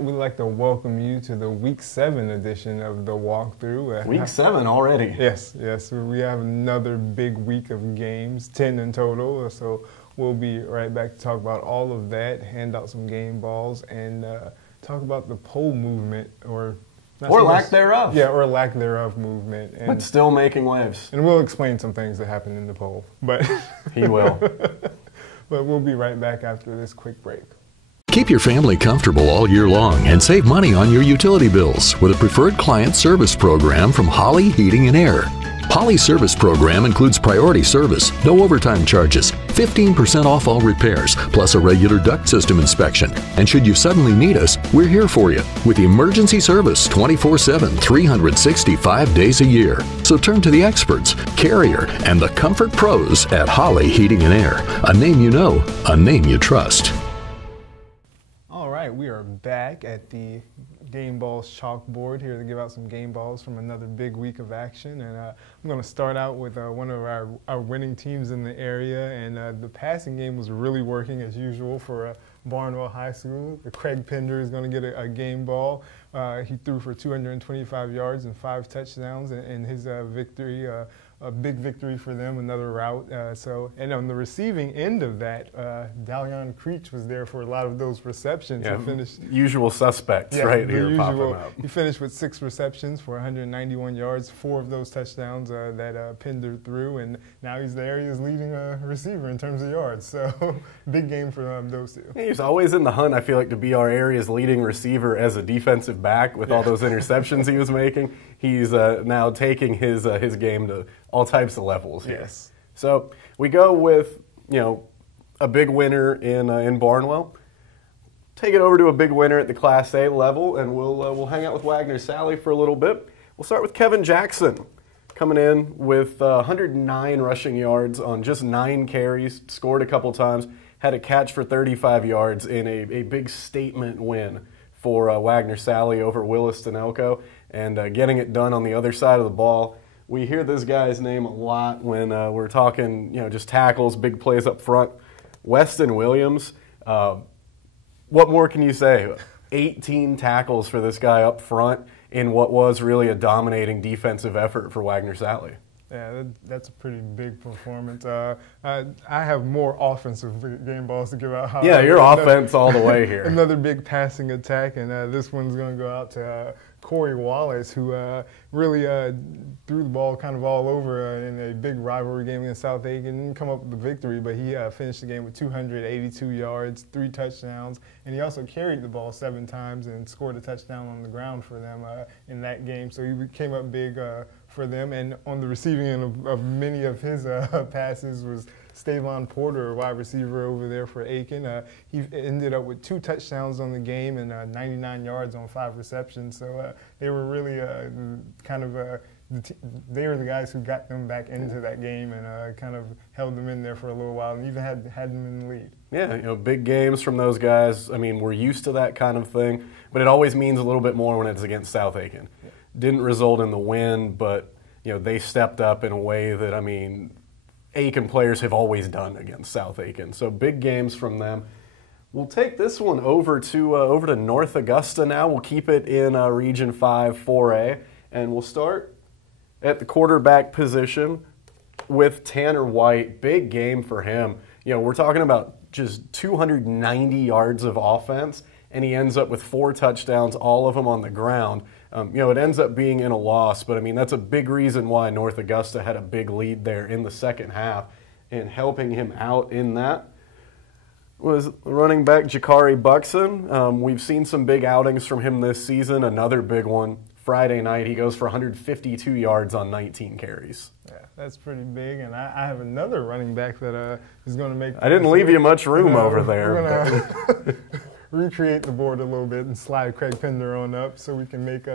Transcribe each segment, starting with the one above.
We'd like to welcome you to the Week 7 edition of the walkthrough. Week 7 already? Yes. We have another big week of games, 10 in total. So we'll be right back to talk about all of that, hand out some game balls, and talk about the poll movement, or lack thereof. Yeah, or lack thereof movement. But still making waves. And we'll explain some things that happened in the poll. But he will. But we'll be right back after this quick break. Keep your family comfortable all year long and save money on your utility bills with a preferred client service program from Holly Heating and Air. Holly's service program includes priority service, no overtime charges, 15% off all repairs, plus a regular duct system inspection. And should you suddenly need us, we're here for you with emergency service 24/7, 365 days a year. So turn to the experts, Carrier, and the comfort pros at Holly Heating and Air. A name you know, a name you trust. We are back at the Game Balls chalkboard here to give out some game balls from another big week of action. And I'm going to start out with one of our winning teams in the area. And the passing game was really working as usual for Barnwell High School. Craig Pender is going to get a game ball. He threw for 225 yards and 5 touchdowns in his victory. A big victory for them, another route. And on the receiving end of that, Dalion Creech was there for a lot of those receptions. Yeah, he finished, usual suspects right here popping up. He finished with 6 receptions for 191 yards, 4 of those touchdowns that Pender threw, and now he's the area's leading receiver in terms of yards. So big game for those two. Yeah, he's always in the hunt, I feel like, to be our area's leading receiver as a defensive back with all those interceptions he was making. He's now taking his game to all types of levels here. Yes. So we go with, a big winner in Barnwell. Take it over to a big winner at the Class A level, and we'll hang out with Wagner Sally for a little bit. We'll start with Kevin Jackson, coming in with 109 rushing yards on just 9 carries, scored a couple times, had a catch for 35 yards in a big statement win for Wagner Sally over Williston Elko, and getting it done on the other side of the ball. We hear this guy's name a lot when we're talking, just tackles, big plays up front. Weston Williams, what more can you say? 18 tackles for this guy up front in what was really a dominating defensive effort for Wagner Sally. Yeah, that's a pretty big performance. I have more offensive game balls to give out. Yeah, your offense all the way here. Another big passing attack, and this one's going to go out to Corey Wallace, who really threw the ball kind of all over in a big rivalry game against South Aiken. Didn't come up with the victory, but he finished the game with 282 yards, 3 touchdowns, and he also carried the ball 7 times and scored a touchdown on the ground for them in that game. So he came up big for them, and on the receiving end of many of his passes was Stavon Porter, a wide receiver over there for Aiken. He ended up with 2 touchdowns on the game and 99 yards on 5 receptions. So they were really they were the guys who got them back into that game and kind of held them in there for a little while and even had them in the lead. Yeah, big games from those guys. I mean, we're used to that kind of thing, but it always means a little bit more when it's against South Aiken. Yeah. Didn't result in the win, but they stepped up in a way that, Aiken players have always done against South Aiken. So big games from them. We'll take this one over to North Augusta now. We'll keep it in Region 5 4A, and we'll start at the quarterback position with Tanner White. Big game for him. We're talking about just 290 yards of offense, and he ends up with 4 touchdowns, all of them on the ground. It ends up being in a loss, but that's a big reason why North Augusta had a big lead there in the second half, and helping him out in that was running back Jakari Buxton. We've seen some big outings from him this season. Another big one Friday night. He goes for 152 yards on 19 carries. Yeah, that's pretty big, and I have another running back that is going to make. I didn't leave you much room over there. We're gonna recreate the board a little bit and slide Craig Pender on up so we can make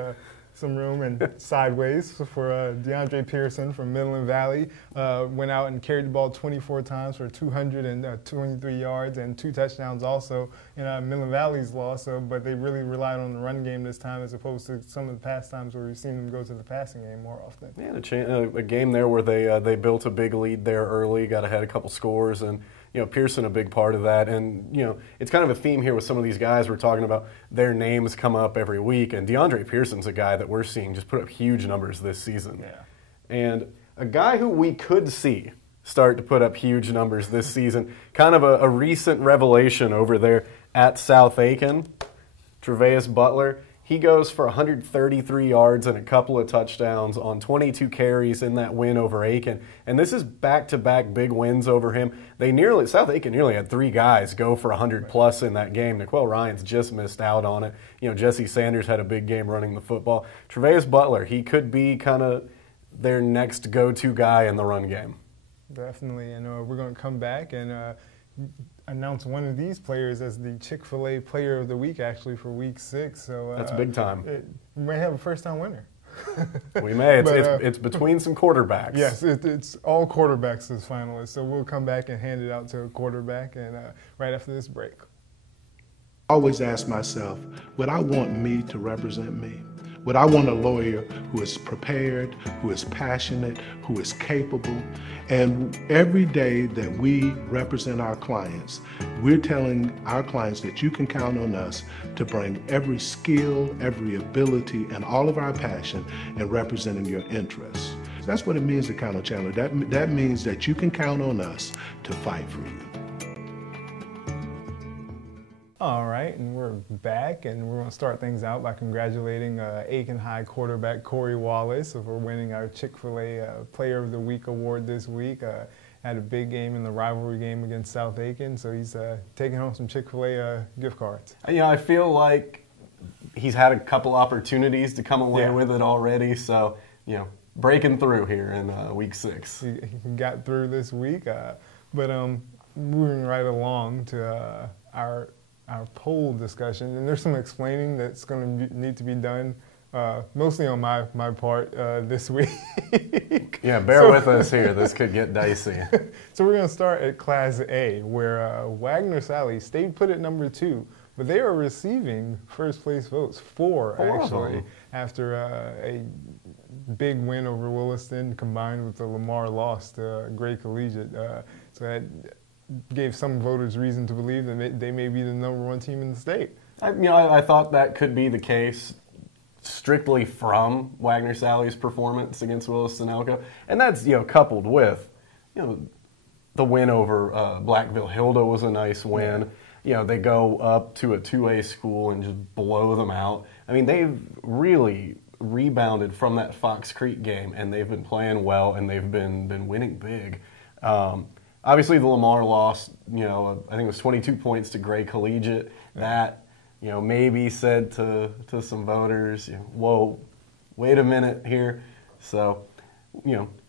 some room and sideways for DeAndre Pearson from Midland Valley. Went out and carried the ball 24 times for 223 yards and 2 touchdowns also in Midland Valley's loss. But they really relied on the run game this time as opposed to some of the past times where we've seen them go to the passing game more often. Yeah, a game there where they built a big lead there early, got ahead a couple scores, and Pearson a big part of that. And, it's kind of a theme here with some of these guys we're talking about. Their names come up every week. And DeAndre Pearson's a guy that we're seeing just put up huge numbers this season. Yeah. And a guy who we could see start to put up huge numbers this season, kind of a recent revelation over there at South Aiken, Travis Butler. He goes for 133 yards and a couple of touchdowns on 22 carries in that win over Aiken. And this is back-to-back big wins over him. South Aiken nearly had 3 guys go for 100-plus in that game. Niquel Ryan's just missed out on it. Jesse Sanders had a big game running the football. Travis Butler, he could be kind of their next go-to guy in the run game. Definitely. And we're going to come back and announce one of these players as the Chick-fil-A Player of the Week, actually, for Week 6. So that's big time. We may have a first-time winner. We may. It's between some quarterbacks. Yes, it's all quarterbacks as finalists. So we'll come back and hand it out to a quarterback and right after this break. I always ask myself, would I want me to represent me? Would I want a lawyer who is prepared, who is passionate, who is capable? And every day that we represent our clients, we're telling our clients that you can count on us to bring every skill, every ability, and all of our passion in representing your interests. That's what it means to count on Chandler. That means that you can count on us to fight for you. All right, and we're back, and we're going to start things out by congratulating Aiken High quarterback Corey Wallace for winning our Chick-fil-A Player of the Week award this week. Had a big game in the rivalry game against South Aiken, so he's taking home some Chick-fil-A gift cards. I feel like he's had a couple opportunities to come away with it already, so, breaking through here in Week 6. He got through this week, but moving right along to our poll discussion, and there's some explaining that's going to need to be done, mostly on my part this week. Yeah, bear with us here. This could get dicey. So we're going to start at Class A, where Wagner Sally stayed put at number 2, but they are receiving first place votes, 4 actually, after a big win over Williston combined with the Lamar loss to Gray Collegiate. So that gave some voters reason to believe that they may be the #1 team in the state. I thought that could be the case strictly from Wagner Sally's performance against Williston Elko. And that's, coupled with, the win over Blackville Hilda was a nice win. They go up to a 2A school and just blow them out. I mean, they've really rebounded from that Fox Creek game, and they've been playing well, and they've been winning big. Obviously, the Lamar loss, I think it was 22 points to Gray Collegiate. That, maybe said to some voters, whoa, wait a minute here. So,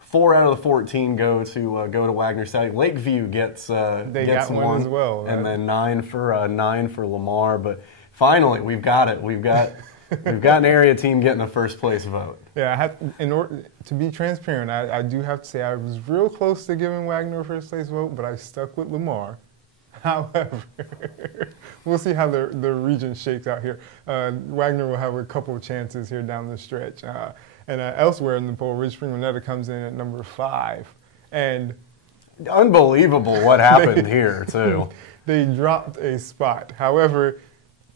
4 out of the 14 go to Wagner Sally. Lakeview gets got one as well, right? And then 9 for Lamar. But finally, we've got it. We've got an area team getting a first place vote. Yeah, in order to be transparent, I do have to say I was real close to giving Wagner a first place vote, but I stuck with Lamar. However, we'll see how the region shakes out here. Wagner will have a couple of chances here down the stretch. And elsewhere in the poll, Ridge Spring Monetta comes in at number 5. And unbelievable what happened here, too. They dropped a spot. However,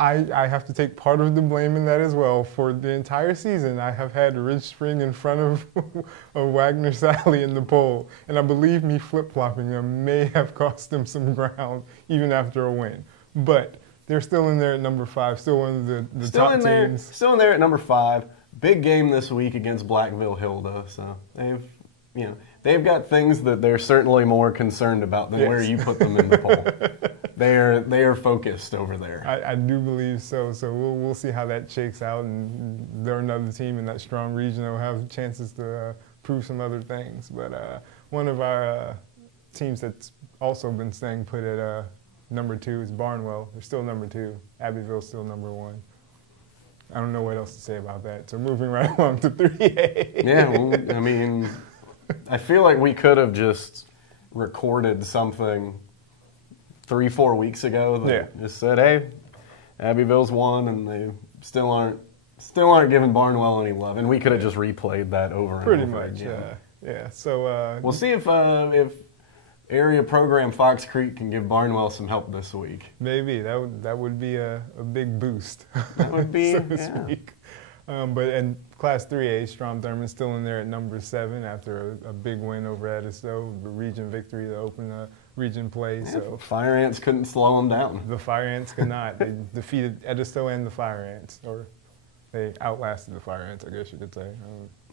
I have to take part of the blame in that as well. For the entire season, I have had Ridge Spring in front of Wagner Sally in the poll. And I believe me flip-flopping them may have cost them some ground, even after a win. But they're still in there at number 5, still one of the top teams. Still in there at number 5. Big game this week against Blackville Hilda. So they've got things that they're certainly more concerned about than where you put them in the poll. They are focused over there. I do believe so. So we'll see how that shakes out, and they're another team in that strong region that will have chances to prove some other things. But one of our teams that's also been staying put at number 2 is Barnwell. They're still number 2. Abbeville's still number 1. I don't know what else to say about that. So moving right along to 3A. Yeah, well, I mean, I feel like we could have just recorded something 3-4 weeks ago that just said, "Hey, Abbeville's won," and they still aren't giving Barnwell any love, and we could have just replayed that over and pretty over much. again. Yeah. So we'll see if area program Fox Creek can give Barnwell some help this week. Maybe that would be a big boost. That would be, so to speak. But in Class 3A, Strom Thurmond's still in there at number 7 after a big win over Edisto, the region victory to open region play. Yeah, So Fire Ants couldn't slow them down. the Fire Ants could not. They defeated Edisto and the Fire Ants, or they outlasted the Fire Ants, I guess you could say.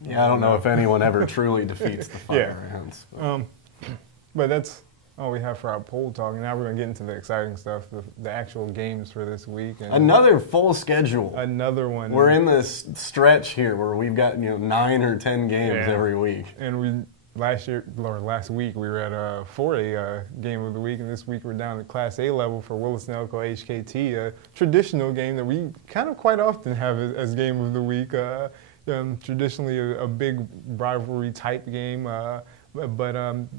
I don't know if anyone ever truly defeats the Fire Ants. But that's all we have for our poll talk. And now we're going to get into the exciting stuff, the actual games for this week. And Another full schedule. another one. We're in this stretch here where we've got 9 or 10 games every week. And last week we were at a 4A game of the week, and this week we're down at Class A level for Wallace and Elko HKT, a traditional game that we kind of quite often have as game of the week. Traditionally a big rivalry type game. But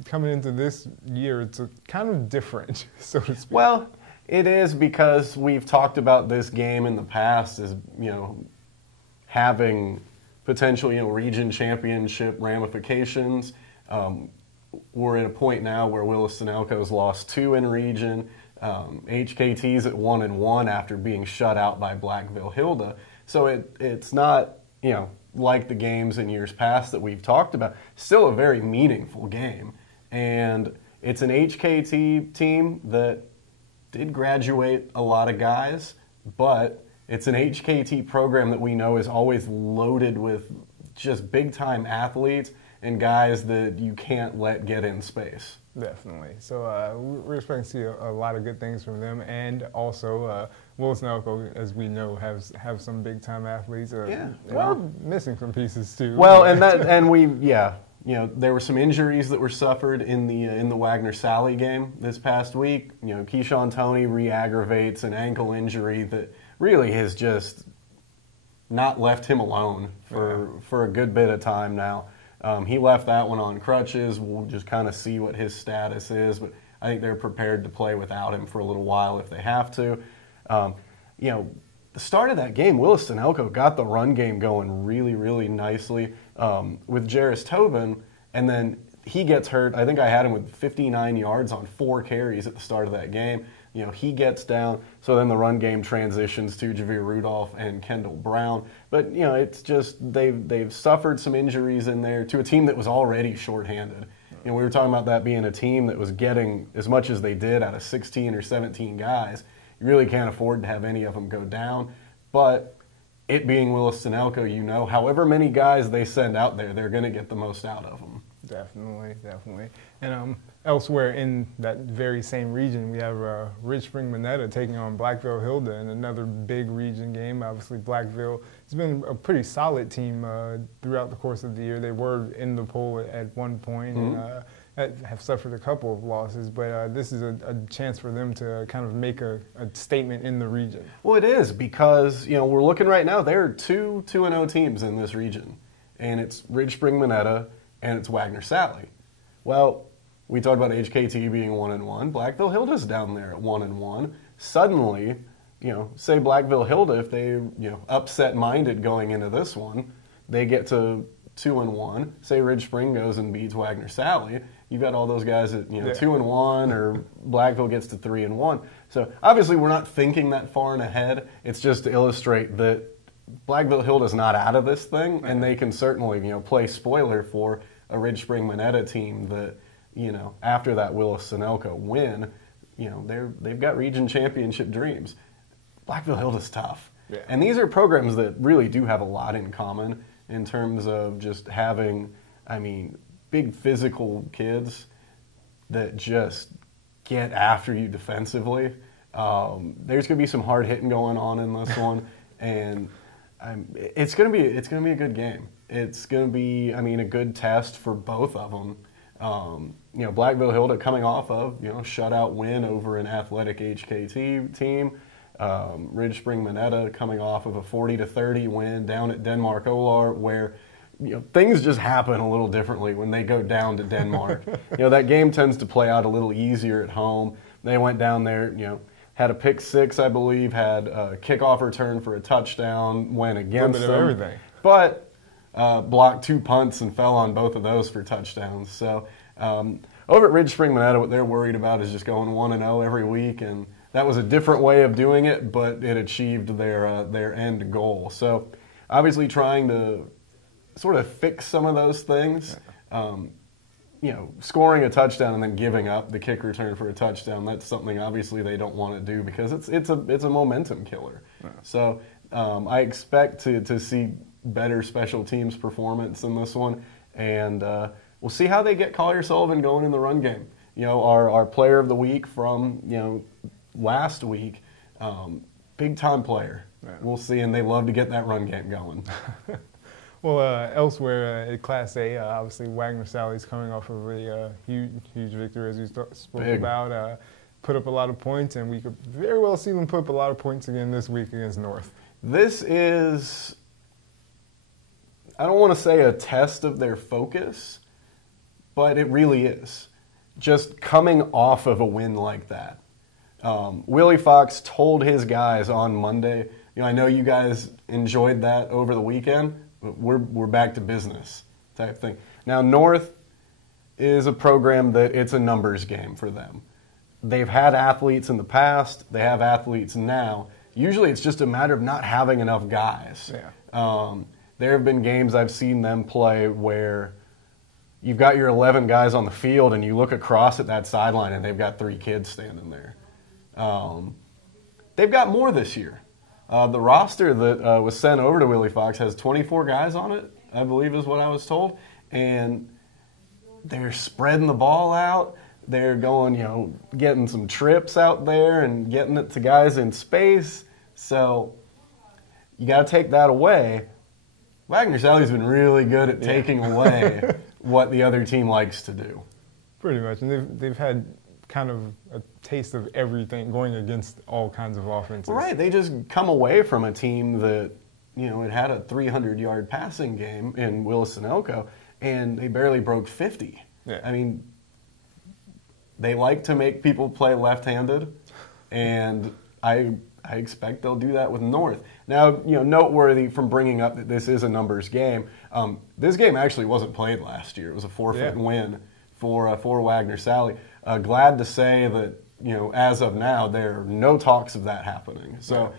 coming into this year, it's kind of different, so to speak. Well, it is because we've talked about this game in the past as, having potential, region championship ramifications. We're at a point now where Williston Elko's lost 2 in region. HKT's at 1-1 after being shut out by Blackville Hilda. So it's not, like the games in years past that we've talked about. Still a very meaningful game. And it's an HKT team that did graduate a lot of guys, but it's an HKT program that we know is always loaded with just big-time athletes and guys that you can't let get in space. Definitely. So we're expecting to see a lot of good things from them, and also Wallace and Elko, as we know, have some big time athletes. Well, missing some pieces too. Well, there were some injuries that were suffered in the Wagner-Sally game this past week. Keyshawn Toney re-aggravates an ankle injury that really has just not left him alone for a good bit of time now. He left that one on crutches. We'll just kind of see what his status is, but I think they're prepared to play without him for a little while if they have to. The start of that game, Williston Elko got the run game going really, really nicely with Jarris Tobin, and then he gets hurt. I think I had him with 59 yards on 4 carries at the start of that game. He gets down, so then the run game transitions to Javier Rudolph and Kendall Brown. But, it's just they've suffered some injuries in there to a team that was already shorthanded. We were talking about that being a team that was getting as much as they did out of 16 or 17 guys. You really can't afford to have any of them go down. But it being Williston Elko, however many guys they send out there, they're going to get the most out of them. Definitely. And elsewhere in that very same region, we have Ridge Spring Monetta taking on Blackville Hilda in another big region game. Obviously, Blackville has been a pretty solid team throughout the course of the year. They were in the poll at one point and have suffered a couple of losses, but this is a chance for them to kind of make a statement in the region. Well, it is because, we're looking right now, there are 2 2-0 teams in this region, and it's Ridge Spring Monetta and it's Wagner-Sally. Well, we talked about HKT being 1-1. Blackville Hilda's down there at 1-1. Suddenly, say Blackville Hilda, if they, upset-minded going into this one, they get to 2-1. Say Ridge Spring goes and beats Wagner-Sally. You've got all those guys at 2-1, or Blackville gets to 3-1. So obviously, we're not thinking that far and ahead. It's just to illustrate that Blackville Hilda's not out of this thing, and they can certainly, play spoiler for a Ridge Spring Monetta team that, after that Williston Elko win, they've got region championship dreams. Blackville Hilda's tough. Yeah. And these are programs that really do have a lot in common in terms of just having, big physical kids that just get after you defensively. There's going to be some hard hitting going on in this one, and it's going to be a good game. It's going to be, a good test for both of them. Blackville Hilda coming off of, shutout win over an athletic HKT team. Ridge Spring Monetta coming off of a 40-30 win down at Denmark Olar, where things just happen a little differently when they go down to Denmark. That game tends to play out a little easier at home. They went down there, had a pick 6, I believe, had a kickoff return for a touchdown, went against them. Everything. But blocked 2 punts and fell on both of those for touchdowns. So Over at Ridge Spring Monetta, what they're worried about is just going 1-0 every week, and that was a different way of doing it, but it achieved their end goal. So obviously trying to sort of fix some of those things. Scoring a touchdown and then giving up the kick return for a touchdown, that's something obviously they don't want to do because it's a momentum killer. Yeah. So I expect to see better special teams performance in this one, and we'll see how they get Collier Sullivan going in the run game. Our player of the week from last week, big time player. Yeah. We'll see, and they love to get that run game going. Well, elsewhere in Class A, obviously Wagner Sally's coming off of a huge victory, as you spoke about. Put up a lot of points, and we could very well see them put up a lot of points again this week against North. This is, I don't want to say a test of their focus, but it really is. Just coming off of a win like that. Willie Fox told his guys on Monday, I know you guys enjoyed that over the weekend, but we're back to business type thing. Now, North is a program that it's a numbers game for them. They've had athletes in the past. They have athletes now. Usually it's just a matter of not having enough guys. Yeah. There have been games I've seen them play where you've got your 11 guys on the field and you look across at that sideline and they've got 3 kids standing there. They've got more this year. The roster that was sent over to Willie Fox has 24 guys on it, I believe is what I was told. And they're spreading the ball out. They're going, getting some trips out there and getting it to guys in space. So you got to take that away. Wagner Sally's been really good at taking away what the other team likes to do. Pretty much. And they've had kind of a taste of everything going against all kinds of offenses. Right. They just come away from a team that, it had a 300-yard passing game in Willis-Sunoco, and they barely broke 50. Yeah. I mean, they like to make people play left-handed, and I expect they'll do that with North. Now, noteworthy from bringing up that this is a numbers game, this game actually wasn't played last year. It was a forfeit win for Wagner Sally. Glad to say that, as of now, there are no talks of that happening. So,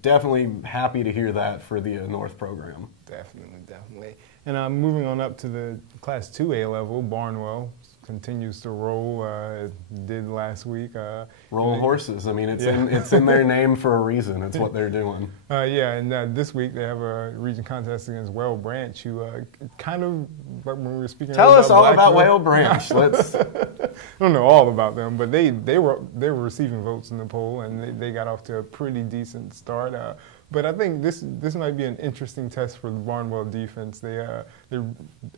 definitely happy to hear that for the North program. Definitely. And moving on up to the Class 2A level, Barnwell continues to roll. It did last week. Roll horses. I mean, it's in their name for a reason. It's what they're doing. And this week they have a region contest against Whale Branch, who kind of, when we were speaking Tell us all about Blackville, Whale Branch. Let's. I don't know all about them, but they were receiving votes in the poll, and they got off to a pretty decent start. But I think this might be an interesting test for the Barnwell defense. They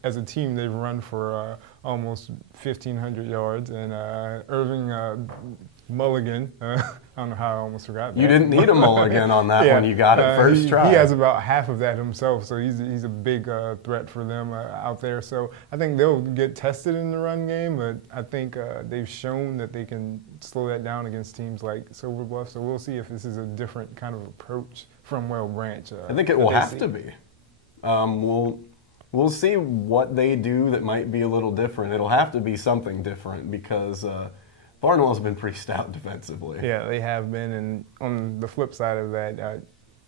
as a team, they've run for almost 1,500 yards, and Irving Mulligan, I don't know how I almost forgot that. You didn't need a mulligan on that one. You got it first try. He has about half of that himself, so he's a big threat for them out there. So I think they'll get tested in the run game, but I think they've shown that they can slow that down against teams like Silver Bluff. So we'll see if this is a different kind of approach from Whale Branch. I think it will have to be. We'll see what they do that might be a little different. It'll have to be something different because Barnwell's been pretty stout defensively. Yeah, they have been. And on the flip side of that,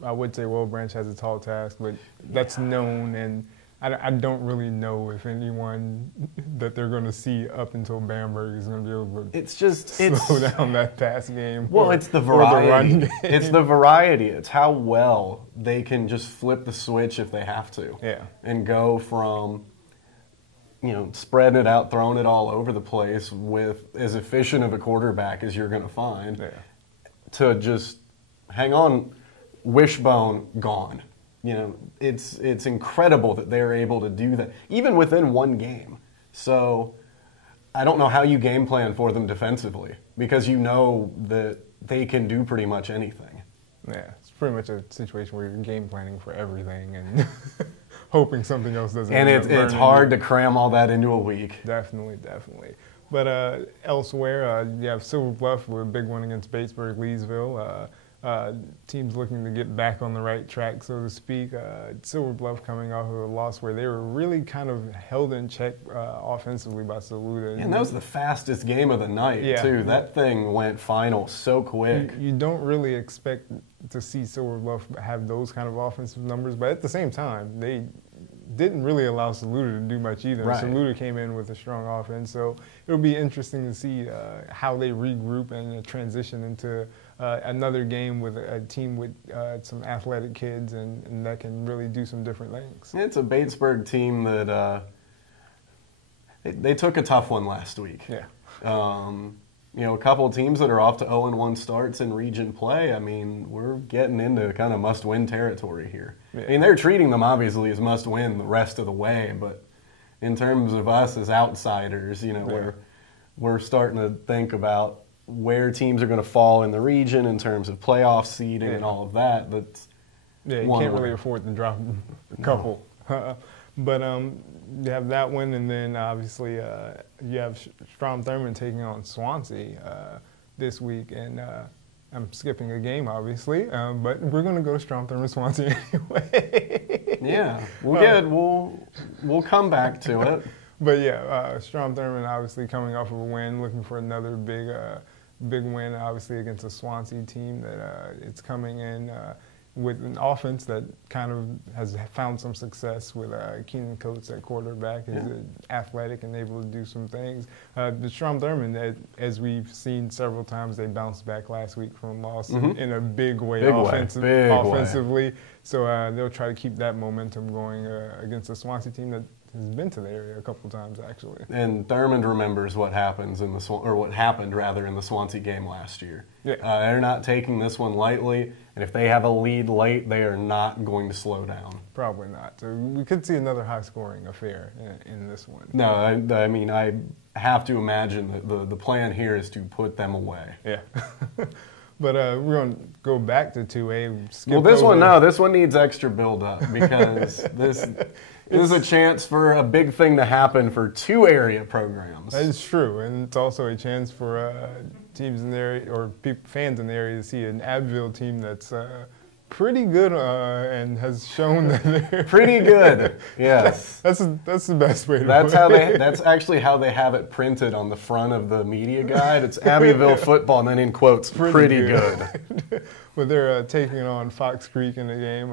I would say Whale Branch has a tall task, but that's known. And I don't really know if anyone that they're going to see up until Bamberg is going to be able to slow down that pass game. Well, it's the variety. Or the run game. It's the variety. It's how well they can just flip the switch if they have to. Yeah. And go from, spreading it out, throwing it all over the place with as efficient of a quarterback as you're going to find, to just hang on, wishbone, gone. It's incredible that they're able to do that, even within one game. So I don't know how you game plan for them defensively, because you know that they can do pretty much anything. Yeah, it's pretty much a situation where you're game planning for everything and hoping something else doesn't. And it's hard to cram all that into a week. Definitely. But elsewhere, you have Silver Bluff with a big one against Batesburg, Leesville. teams looking to get back on the right track, so to speak. Silver Bluff coming off of a loss where they were really kind of held in check offensively by Saluda. And that was the fastest game of the night, too. That thing went final so quick. You don't really expect to see Silver Bluff have those kind of offensive numbers, but at the same time, they didn't really allow Saluda to do much either. Right. Saluda came in with a strong offense, so it'll be interesting to see how they regroup and transition into another game with a team with some athletic kids and that can really do some different things. It's a Batesburg team that they took a tough one last week. Yeah. A couple of teams that are off to 0-1 starts in region play. I mean, we're getting into kind of must-win territory here. Yeah. I mean, they're treating them obviously as must-win the rest of the way, but in terms of us as outsiders, we're starting to think about where teams are going to fall in the region in terms of playoff seeding and all of that. You can't really afford to drop a couple. No. But you have that one, and then obviously you have Strom Thurmond taking on Swansea this week, and I'm skipping a game, obviously, but we're going to go to Strom Thurmond Swansea anyway. Yeah, we'll come back to it. But yeah, Strom Thurmond obviously coming off of a win, looking for another big win, obviously against a Swansea team that it's coming in with an offense that kind of has found some success with Keenan Coates at quarterback. He's athletic and able to do some things. The Strom Thurmond, as we've seen several times, they bounced back last week from a loss in a big way offensively. So they'll try to keep that momentum going against a Swansea team that has been to the area a couple times, actually. And Thurmond remembers what happens what happened in the Swansea game last year. Yeah. They're not taking this one lightly, and if they have a lead late, they are not going to slow down. Probably not. So we could see another high-scoring affair in this one. No, I mean, I have to imagine that the plan here is to put them away. Yeah. But we're going to go back to 2A. This one needs extra build-up because this is a chance for a big thing to happen for two area programs. That is true, and it's also a chance for teams in the area or fans in the area to see an Abbeville team that's pretty good and has shown that they're pretty good. Yes, that's the best way to put it. That's actually how they have it printed on the front of the media guide. It's Abbeville football, and then in quotes, pretty good. Well, they're taking on Fox Creek in the game.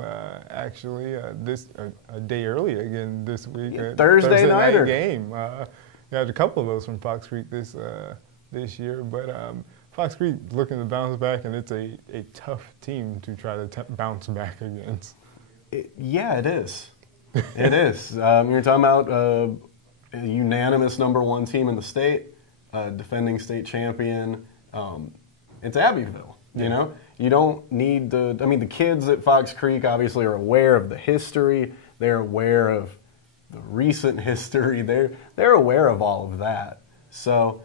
Actually, a day early again this week. Thursday night game. You had a couple of those from Fox Creek this year, but. Fox Creek looking to bounce back, and it's a tough team to try to bounce back against. It is. It is. You're talking about a unanimous #1 team in the state, defending state champion. It's Abbeville. Yeah. You don't need the kids at Fox Creek obviously are aware of the history. They're aware of the recent history. They're aware of all of that. So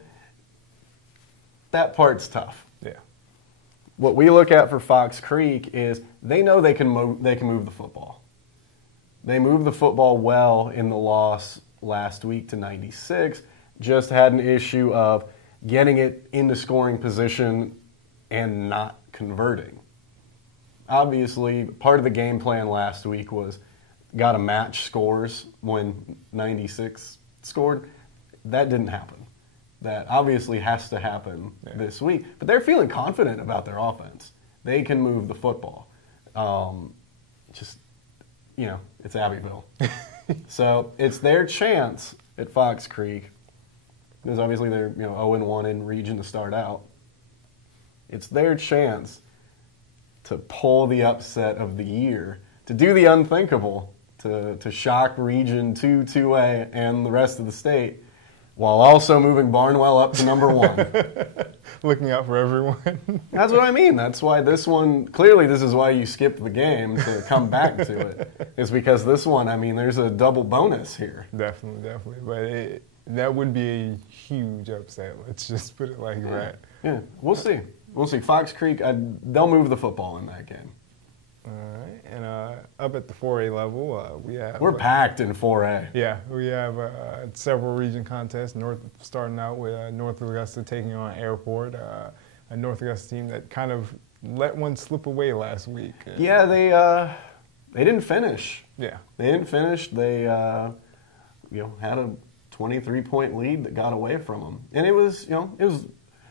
that part's tough. Yeah. What we look at for Fox Creek is they know they can move the football. They moved the football well in the loss last week to 96. Just had an issue of getting it into scoring position and not converting. Obviously, part of the game plan last week was got to match scores when 96 scored. That didn't happen. That obviously has to happen this week. But they're feeling confident about their offense. They can move the football. It's Abbeville. So it's their chance at Fox Creek, because obviously they're 0-1 in region to start out. It's their chance to pull the upset of the year, to do the unthinkable, to shock Region 2, 2A, and the rest of the state, while also moving Barnwell up to #1. Looking out for everyone. That's what I mean. That's why this one, clearly this is why you skipped the game to come back to it, is because this one, there's a double bonus here. Definitely. But that would be a huge upset. Let's just put it like that. Yeah, we'll see. Fox Creek, they'll move the football in that game. All right, and up at the 4A level, we're packed in 4A. Yeah, we have several region contests. Starting out with North Augusta taking on Airport, a North Augusta team that kind of let one slip away last week. Yeah, they didn't finish. Yeah. They didn't finish. They had a 23-point lead that got away from them, and it was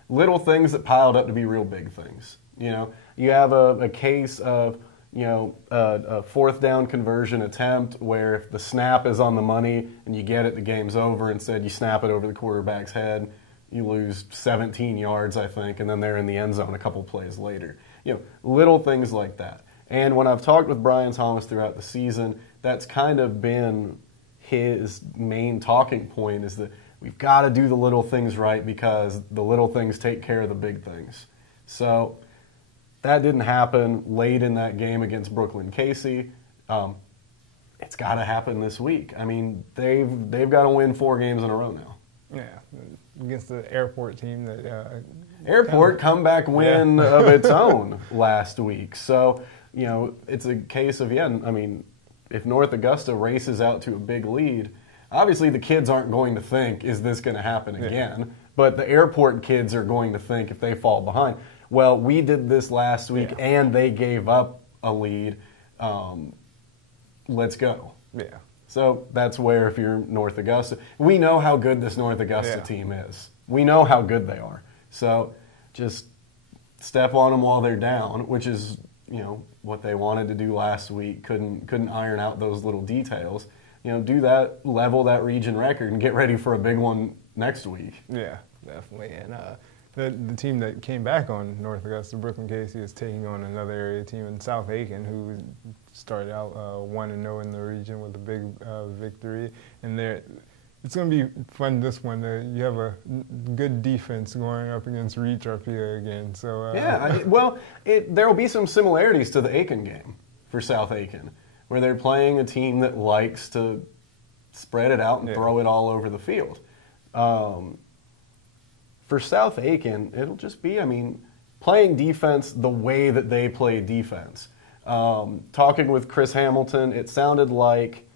little things that piled up to be real big things. You have a case of a fourth down conversion attempt where if the snap is on the money and you get it, the game's over. Instead, you snap it over the quarterback's head. You lose 17 yards, I think, and then they're in the end zone a couple plays later. Little things like that. And when I've talked with Brian Thomas throughout the season, that's kind of been his main talking point, is that we've got to do the little things right because the little things take care of the big things. So that didn't happen late in that game against Brooklyn Casey. It's got to happen this week. I mean, they've got to win 4 games in a row now. Yeah, against the Airport team that Airport comeback win of its own last week. So it's a case of if North Augusta races out to a big lead, obviously the kids aren't going to think, is this going to happen again? But the Airport kids are going to think if they fall behind, well, we did this last week and they gave up a lead. Let's go. Yeah. So that's where, if you're North Augusta, we know how good this North Augusta team is. We know how good they are. So just step on them while they're down, which is what they wanted to do last week. Couldn't iron out those little details. Do that, level that region record, and get ready for a big one next week. Yeah, definitely. And the team that came back on North Augusta, Brooklyn Casey, is taking on another area team in South Aiken, who started out 1-0 in the region with a big victory. And it's going to be fun, this one. You have a good defense going up against Reach up here again. So there will be some similarities to the Aiken game for South Aiken, where they're playing a team that likes to spread it out and throw it all over the field. For South Aiken, it'll just be, playing defense the way that they play defense. Talking with Chris Hamilton, it sounded like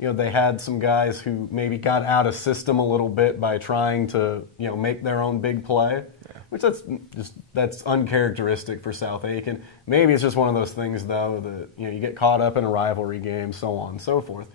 they had some guys who maybe got out of system a little bit by trying to make their own big play, which that's uncharacteristic for South Aiken. Maybe it's just one of those things, though, that you get caught up in a rivalry game, so on and so forth.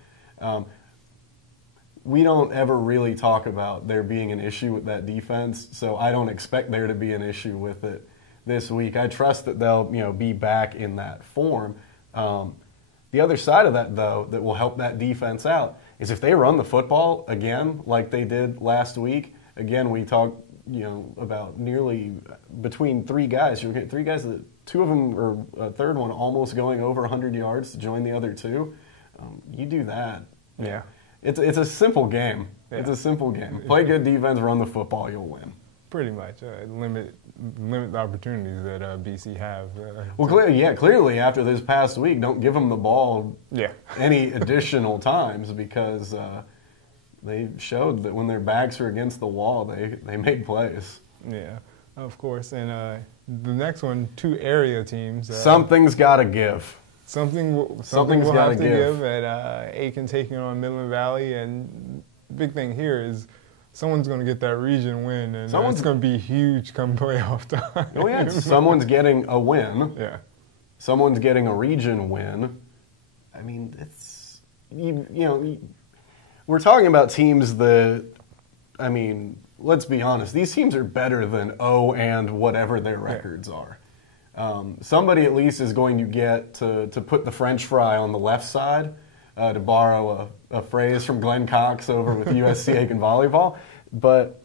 We don't ever really talk about there being an issue with that defense, so I don't expect there to be an issue with it this week. I trust that they'll be back in that form. The other side of that, though, that will help that defense out is if they run the football again like they did last week. Again, we talked about nearly between 3 guys. You'll get 3 guys that 2 of them, or a third one, almost going over 100 yards to join the other 2. You do that. Yeah. It's a simple game. Yeah. It's a simple game. Play good defense, run the football, you'll win. Pretty much. Limit the opportunities that BC have. Clearly after this past week, don't give them the ball any additional times, because they showed that when their backs are against the wall, they make plays. Yeah, of course. And the next one, 2 area teams. Something's got to give. Something will have to give at Aiken taking on Midland Valley. And big thing here is someone's going to get that region win, and it's going to be huge come playoff time. Oh, yeah. Someone's getting a win. Yeah. Someone's getting a region win. It's, we're talking about teams that, let's be honest, these teams are better than and whatever their records are. Somebody at least is going to get to put the French fry on the left side, to borrow a phrase from Glenn Cox over with USC Aiken Volleyball. But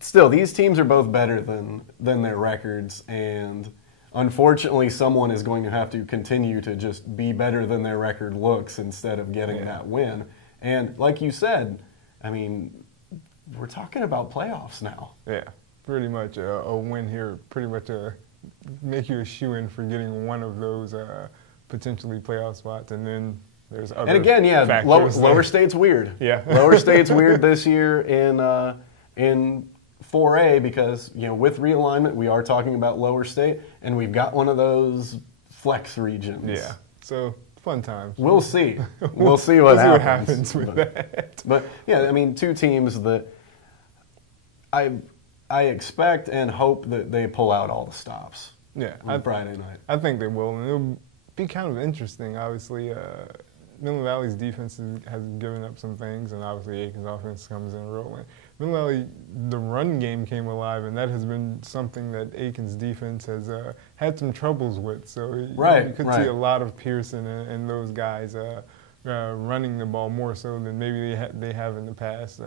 still, these teams are both better than their records, and unfortunately someone is going to have to continue to just be better than their record looks instead of getting that win. And like you said, we're talking about playoffs now. Yeah, pretty much a win here, pretty much make you a shoo-in for getting one of those potentially playoff spots, and then there's other. And again, Lower State's weird. Yeah, Lower State's weird this year in 4A because with realignment we are talking about Lower State, and we've got one of those flex regions. Yeah, so fun times. We'll see. We'll see what happens with that. But 2 teams that I expect and hope that they pull out all the stops. Yeah, on Friday night. I think they will, and it'll be kind of interesting. Obviously, Midland Valley's defense has given up some things, and obviously Aiken's offense comes in rolling. Midland Valley, the run game came alive, and that has been something that Aiken's defense has had some troubles with. So you could see a lot of Pearson and those guys running the ball more so than maybe they have in the past,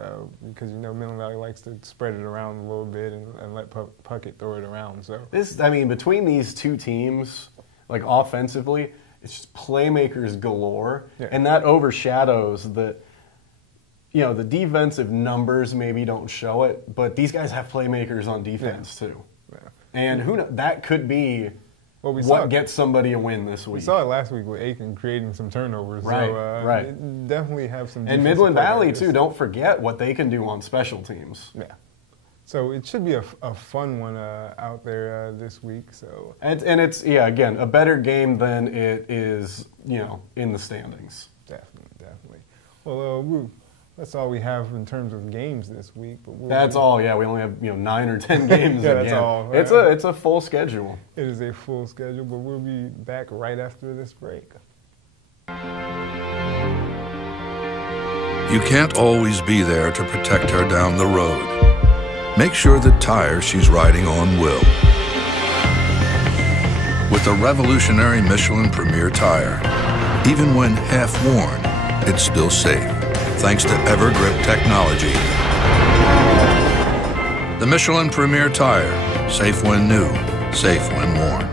because Midland Valley likes to spread it around a little bit and let Puckett throw it around. So between these two teams, like offensively, it's just playmakers galore, and that overshadows the defensive numbers maybe don't show it, but these guys have playmakers on defense too. Yeah. And that could be what gets somebody a win this week. We saw it last week with Aiken creating some turnovers. Right. Definitely have some. And Midland Valley too. Don't forget what they can do on special teams. Yeah. So it should be a fun one out there this week. So and it's again a better game than it is in the standings. Definitely. Well, that's all we have in terms of games this week. But that's all. Yeah, we only have 9 or 10 games. Yeah, that's all. It's a full schedule. It is a full schedule, but we'll be back right after this break. You can't always be there to protect her down the road. Make sure the tire she's riding on will. With the revolutionary Michelin Premier Tire, even when half worn, it's still safe, thanks to EverGrip technology. The Michelin Premier Tire, safe when new, safe when worn.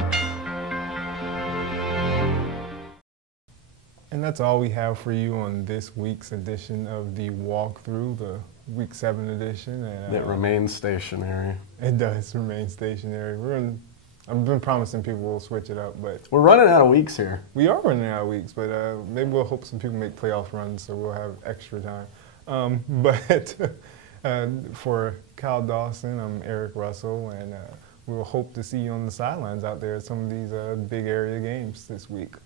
And that's all we have for you on this week's edition of the Walkthrough, the Week 7 edition. And, it remains stationary. It does remain stationary. I've been promising people we'll switch it up, but we're running out of weeks here. We are running out of weeks, but maybe we'll hope some people make playoff runs, so we'll have extra time. But for Kyle Dawson, I'm Eric Russell, and we'll hope to see you on the sidelines out there at some of these big area games this week.